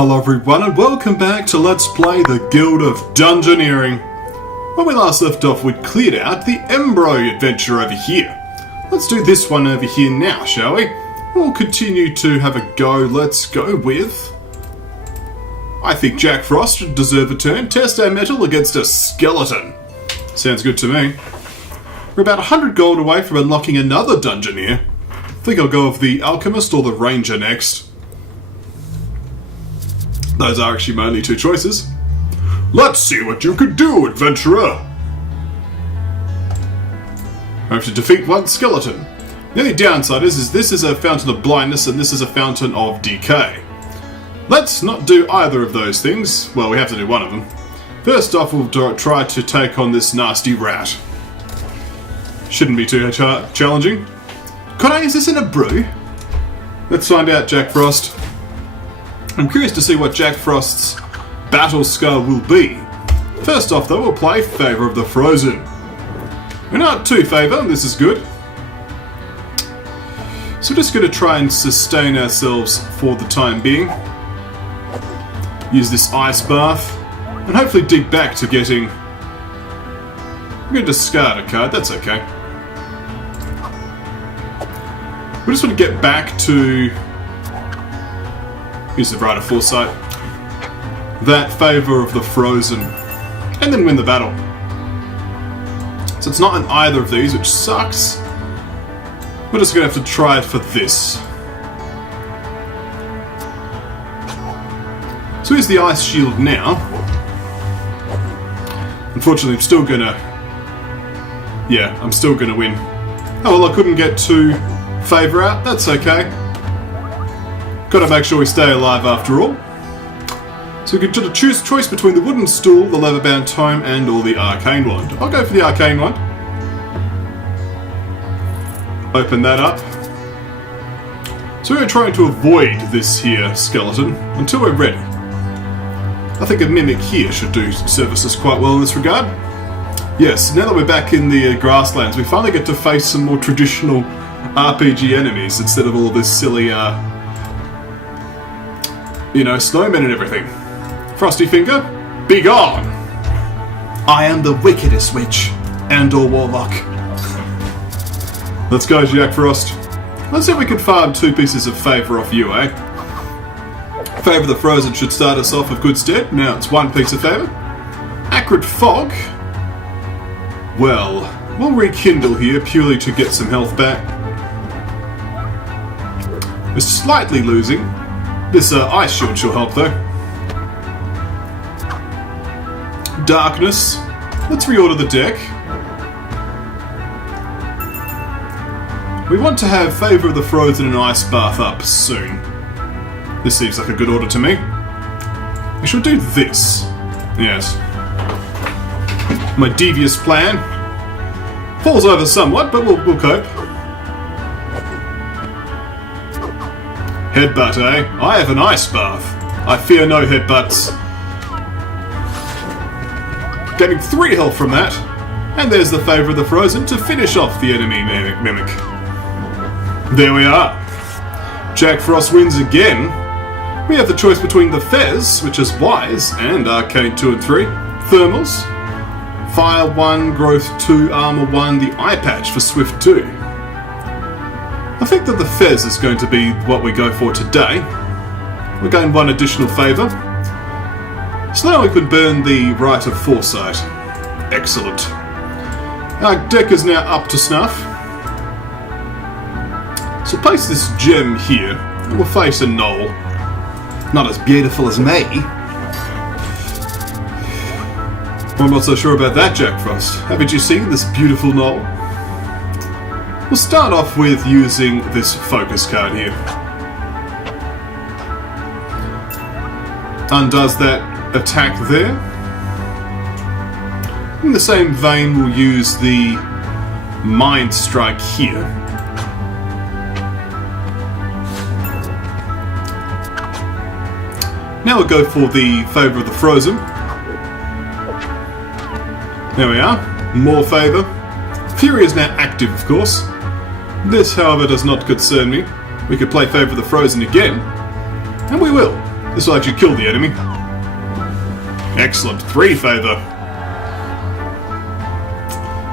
Hello everyone and welcome back to Let's Play the Guild of Dungeoneering. When we last left off, we'd cleared out the Embro adventure over here. Let's do this one over here now, shall we? We'll continue to have a go. Let's go with... I think Jack Frost should deserve a turn. Test our metal against a skeleton. Sounds good to me. We're about 100 gold away from unlocking another Dungeoneer. I think I'll go with the Alchemist or the Ranger next. Those are actually my only two choices. Let's see what you can do, adventurer! I have to defeat one skeleton. The only downside is this is a fountain of blindness and this is a fountain of decay. Let's not do either of those things. Well, we have to do one of them. First off, we'll try to take on this nasty rat. Shouldn't be too challenging. Could I use this in a brew? Let's find out, Jack Frost. I'm curious to see what Jack Frost's battle scar will be. First off though, we'll play Favour of the Frozen. We're not too favour, this is good. So we're just going to try and sustain ourselves for the time being. Use this ice bath, and hopefully dig back to getting... I'm going to discard a card, that's okay. We just want to get back to... Use the Rite of Foresight. That Favour of the Frozen. And then win the battle. So it's not in either of these, which sucks. We're just going to have to try it for this. So here's the Ice Shield now. Unfortunately, I'm still going to... Yeah, I'm still going to win. Oh well, I couldn't get to Favour out. That's okay. Gotta make sure we stay alive after all. So we can choose choice between the wooden stool, the leather-bound tome, and or the arcane wand. I'll go for the arcane wand. Open that up. So we're trying to avoid this here skeleton until we're ready. I think a mimic here should do service us quite well in this regard. Yes, now that we're back in the grasslands, we finally get to face some more traditional RPG enemies instead of all this silly, you know, snowmen and everything. Frosty Finger, be gone! I am the wickedest witch and or warlock. Let's go, Jack Frost. Let's see if we can farm 2 pieces of favour off you, eh? Favour of the Frozen should start us off with good stead. Now it's 1 piece of favour. Acrid Fog. Well, we'll rekindle here purely to get some health back. We're slightly losing. This Ice Shield should help though. Darkness. Let's reorder the deck. We want to have Favour of the Frozen and Ice Bath up soon. This seems like a good order to me. We should do this. Yes. My devious plan. Falls over somewhat, but we'll cope. Headbutt, eh? I have an ice bath. I fear no headbutts. Getting 3 health from that. And there's the Favour of the Frozen to finish off the enemy mimic. There we are. Jack Frost wins again. We have the choice between the Fez, which is Wise, and Arcane 2 and 3. Thermals. Fire 1, Growth 2, Armor 1, the Eye Patch for Swift 2. I think that the Fez is going to be what we go for today. We're going 1 additional favour. So now we can burn the Rite of Foresight. Excellent. Our deck is now up to snuff. So place this gem here, and we'll face a knoll. Not as beautiful as me. I'm not so sure about that, Jack Frost. Haven't you seen this beautiful knoll? We'll start off with using this focus card here. Undoes that attack there. In the same vein, we'll use the Mind Strike here. Now we'll go for the Favour of the Frozen. There we are. More favour. Fury is now active, of course. This, however, does not concern me. We could play Favour of the Frozen again. And we will. This will actually kill the enemy. Excellent. 3 favour.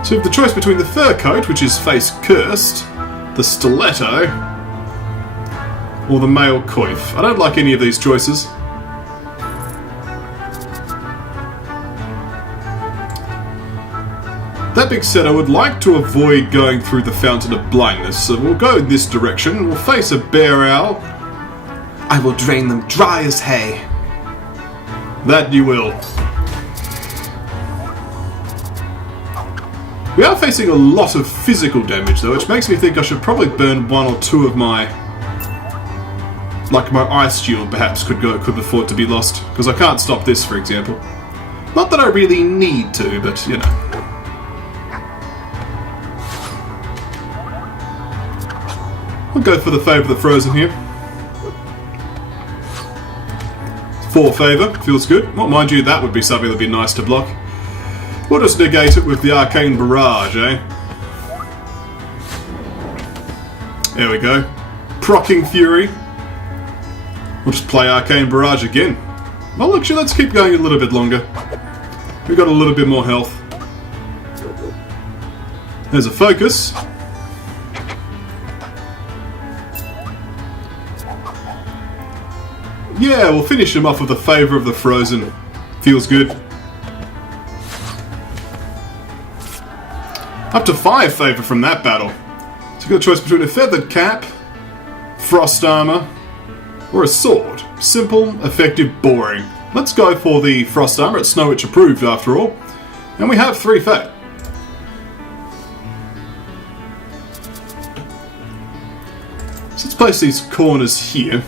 So we have the choice between the fur coat, which is face cursed, the stiletto, or the male coif. I don't like any of these choices. That being said, I would like to avoid going through the Fountain of Blindness, so we'll go in this direction. We'll face a bear owl. I will drain them dry as hay. That you will. We are facing a lot of physical damage though, which makes me think I should probably burn 1 or 2 of my... Like my ice shield perhaps could afford to be lost, because I can't stop this, for example. Not that I really need to, but you know. I'll go for the favour of the frozen here. 4 favour, feels good. Well, mind you, that would be something that'd be nice to block. We'll just negate it with the Arcane Barrage, eh? There we go. Procking Fury. We'll just play Arcane Barrage again. Well, actually, let's keep going a little bit longer. We've got a little bit more health. There's a focus. Yeah, we'll finish him off with the favour of the frozen. Feels good. Up to 5 favour from that battle. So you've got a choice between a feathered cap, frost armour, or a sword. Simple, effective, boring. Let's go for the frost armour. It's Snow Witch approved after all. And we have 3 fate. So let's place these corners here.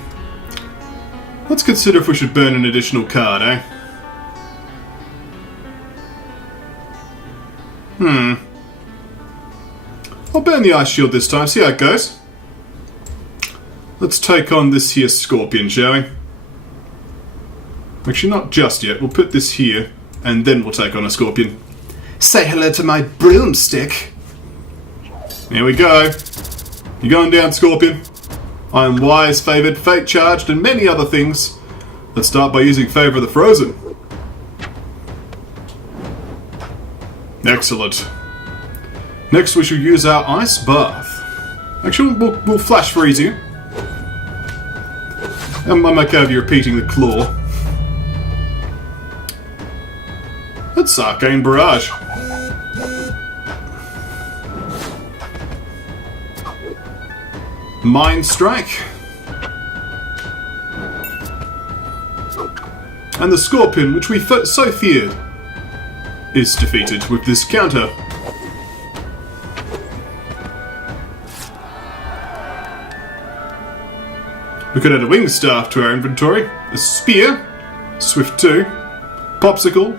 Let's consider if we should burn an additional card, eh? I'll burn the ice shield this time, see how it goes. Let's take on this here scorpion, shall we? Actually, not just yet. We'll put this here, and then we'll take on a scorpion. Say hello to my broomstick. There we go. You're going down, scorpion. I am wise, favoured, fate charged, and many other things. Let's start by using Favour of the Frozen. Excellent. Next we shall use our Ice Bath. Actually, we'll Flash Freeze you. I'm okay with you repeating the claw. Let's Arcane Barrage. Mind Strike. And the Scorpion, which we so feared, is defeated with this counter. We could add a Wing Staff to our inventory, a Spear, Swift 2, Popsicle.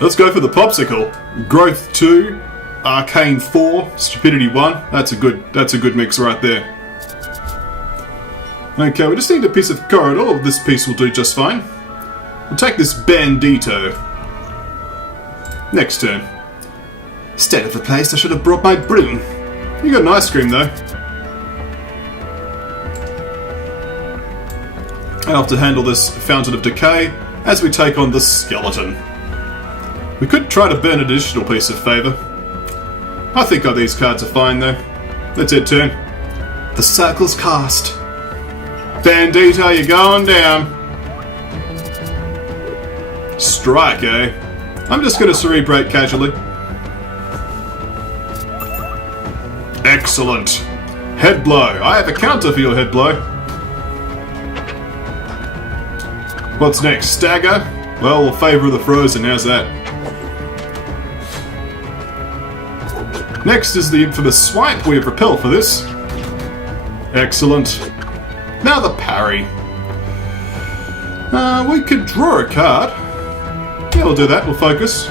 Let's go for the Popsicle. Growth 2, Arcane 4, Stupidity 1. That's a good mix right there. Okay, we just need a piece of corridor. This piece will do just fine. We'll take this Bandito. Next turn. State of the place, I should have brought my broom. You got an ice cream though. I'll have to handle this Fountain of Decay as we take on the Skeleton. We could try to burn an additional piece of favour. I think all these cards are fine though. That's it, turn. The circle's cast. Bandito, you're going down. Strike, eh? I'm just going to Cerebrate casually. Excellent. Head blow. I have a counter for your head blow. What's next? Stagger? Well, Favour of the Frozen, how's that? Next is the infamous Swipe. We have Repel for this. Excellent. Now the parry. We could draw a card. Yeah, we'll do that. We'll focus.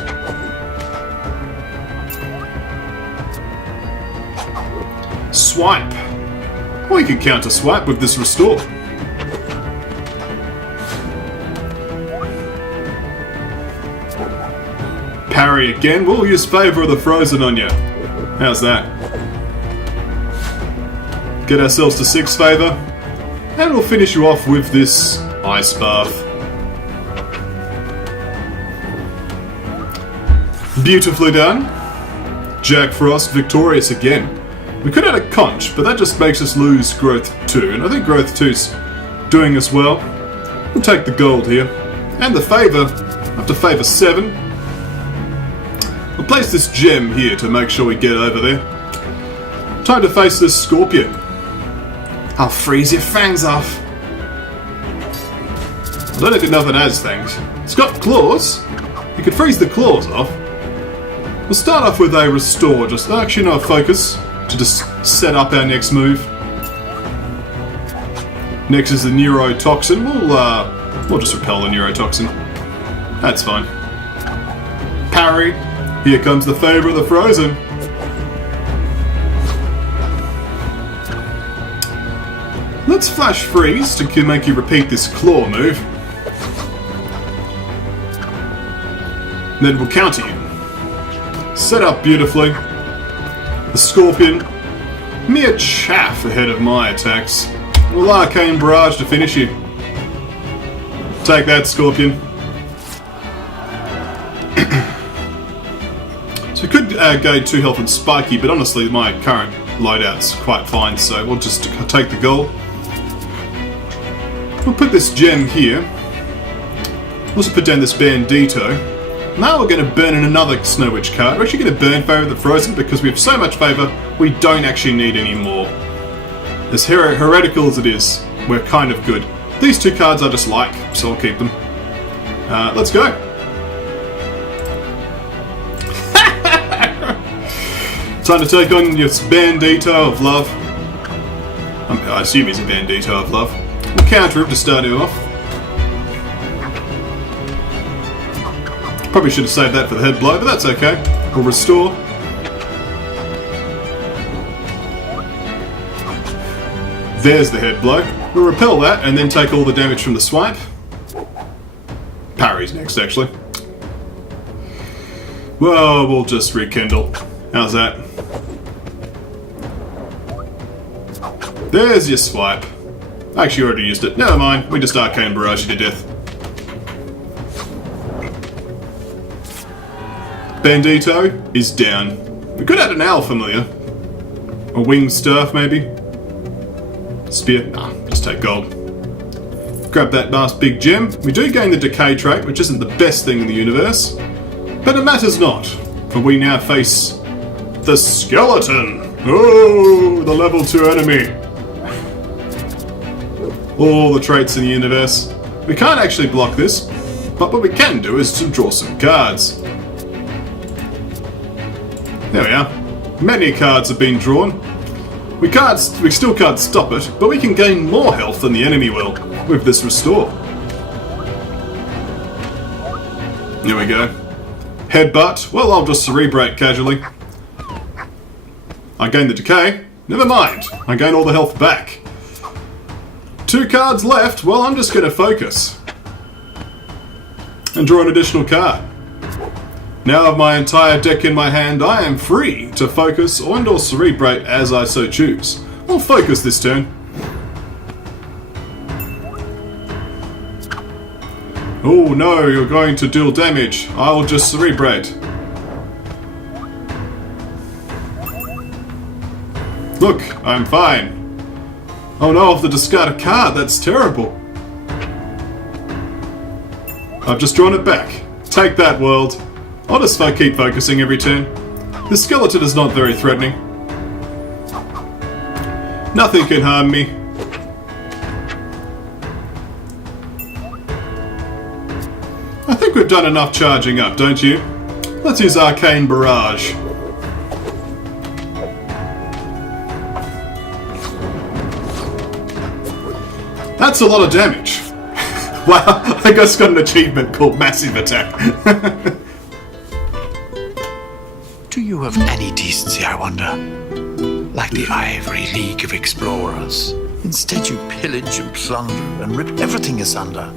Swipe. We can counter swipe with this Restore. Parry again. We'll use Favour of the Frozen on you. How's that? Get ourselves to 6 favour. And we'll finish you off with this ice bath. Beautifully done. Jack Frost victorious again. We could add a conch, but that just makes us lose growth 2, and I think growth 2's doing us well. We'll take the gold here. And the favour, up to favour 7. We'll place this gem here to make sure we get over there. Time to face this scorpion. I'll freeze your fangs off. I don't think nothing has fangs. It's got claws. You could freeze the claws off. We'll start off with a restore, just actually no focus, to just set up our next move. Next is the neurotoxin. We'll just repel the neurotoxin. That's fine. Parry. Here comes the favour of the frozen. Let's flash freeze to make you repeat this claw move. Then we'll counter you. Set up beautifully. The scorpion. Mere chaff ahead of my attacks. We'll arcane barrage to finish you. Take that, scorpion. So we could gain 2 health and spiky, but honestly my current loadout's quite fine, so we'll just take the gold. We'll put this gem here. We'll also put down this bandito. Now we're going to burn in another Snow Witch card. We're actually going to burn Favour of the Frozen because we have so much favour we don't actually need any more. As heretical as it is, we're kind of good. These 2 cards I just like, so I'll keep them. Let's go. Time to take on your Bandito of Love. I assume he's a Bandito of Love. We'll counter him to start him off. Probably should have saved that for the head blow, but that's okay. We'll restore. There's the head blow. We'll repel that and then take all the damage from the swipe. Parry's next, actually. Well, we'll just rekindle. How's that? There's your swipe. I actually already used it. Never mind. We just arcane barrage you to death. Bandito is down. We could add an owl familiar. A winged staff, maybe. Spear? Nah, just take gold. Grab that last big gem. We do gain the decay trait, which isn't the best thing in the universe. But it matters not, for we now face the skeleton. Oh, the level 2 enemy. All the traits in the universe. We can't actually block this, but what we can do is to draw some cards. There we are. Many cards have been drawn. We still can't stop it, but we can gain more health than the enemy will with this restore. There we go. Headbutt. Well, I'll just cerebrate casually. I gain the decay. Never mind. I gain all the health back. 2 cards left. Well, I'm just going to focus. And draw an additional card. Now with my entire deck in my hand, I am free to focus and or cerebrate as I so choose. I'll focus this turn. Oh no, you're going to deal damage. I'll just cerebrate. Look, I'm fine. Oh no, I have to discard a card. That's terrible. I've just drawn it back. Take that, world. I'll just keep focusing every turn. The skeleton is not very threatening. Nothing can harm me. I think we've done enough charging up, don't you? Let's use Arcane Barrage. That's a lot of damage. Wow, I just got an achievement called Massive Attack. Do you have any decency, I wonder? Like the Ivory League of Explorers. Instead you pillage and plunder and rip everything asunder.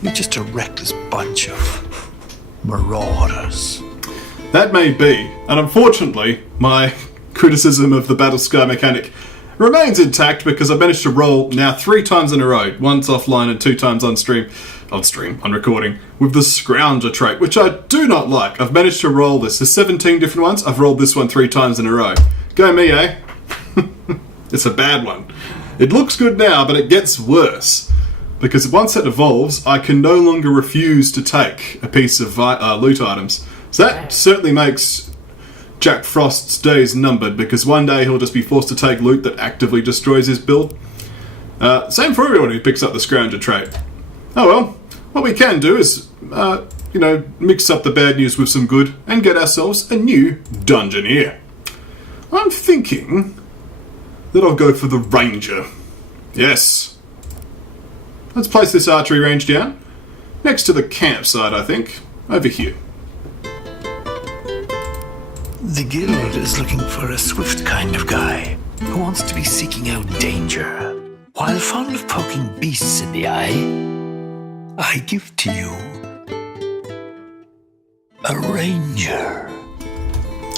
You're just a reckless bunch of marauders. That may be, and unfortunately, my criticism of the Battle Scar mechanic remains intact because I managed to roll now 3 times in a row, once offline and 2 times on recording, with the Scrounger trait, which I do not like. I've managed to roll this. There's 17 different ones. I've rolled this one 3 times in a row. Go me, eh? It's a bad one. It looks good now, but it gets worse. Because once it evolves, I can no longer refuse to take a piece of loot items. So that certainly makes Jack Frost's days numbered, because one day he'll just be forced to take loot that actively destroys his build. Same for everyone who picks up the Scrounger trait. Oh well, what we can do is, mix up the bad news with some good and get ourselves a new Dungeoneer. I'm thinking that I'll go for the Ranger. Yes. Let's place this archery range down, next to the campsite, I think, over here. The guild is looking for a swift kind of guy who wants to be seeking out danger. While fond of poking beasts in the eye, I give to you a ranger.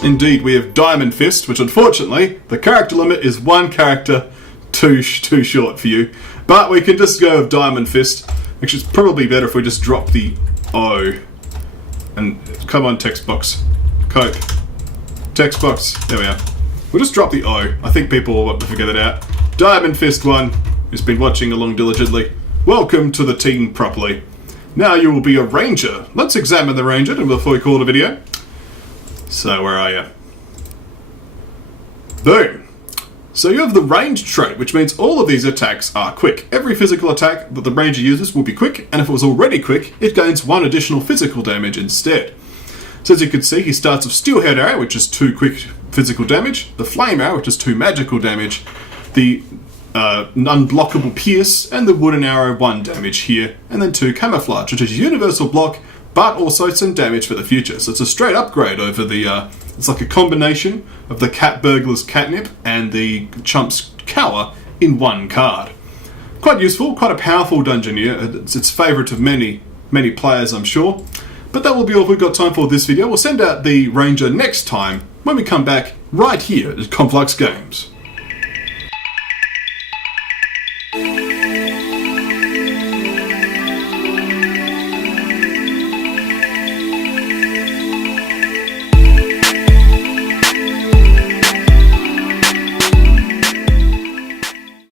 Indeed, we have Diamond Fist, which unfortunately, the character limit is 1 character too short for you. But we can just go with Diamond Fist. Actually, it's probably better if we just drop the O. And come on, text box. Cope. Text box. There we are. We'll just drop the O. I think people will want to figure that out. Diamond Fist 1, who's been watching along diligently. Welcome to the team properly. Now you will be a ranger. Let's examine the ranger before we call the video. So, where are you? Boom. So you have the range trait, which means all of these attacks are quick. Every physical attack that the ranger uses will be quick, and if it was already quick, it gains 1 additional physical damage instead. So as you can see, he starts with Steelhead Arrow, which is 2 quick physical damage, the Flame Arrow, which is 2 magical damage, the Unblockable Pierce, and the Wooden Arrow 1 damage here, and then 2 Camouflage, which is universal block, but also some damage for the future. So it's a straight upgrade over the... it's like a combination of the Cat Burglar's Catnip and the Chump's Cower in 1 card. Quite useful, quite a powerful Dungeoneer. It's favourite of many players, I'm sure. But that will be all we've got time for this video. We'll send out the Ranger next time when we come back right here at KonfluxGames.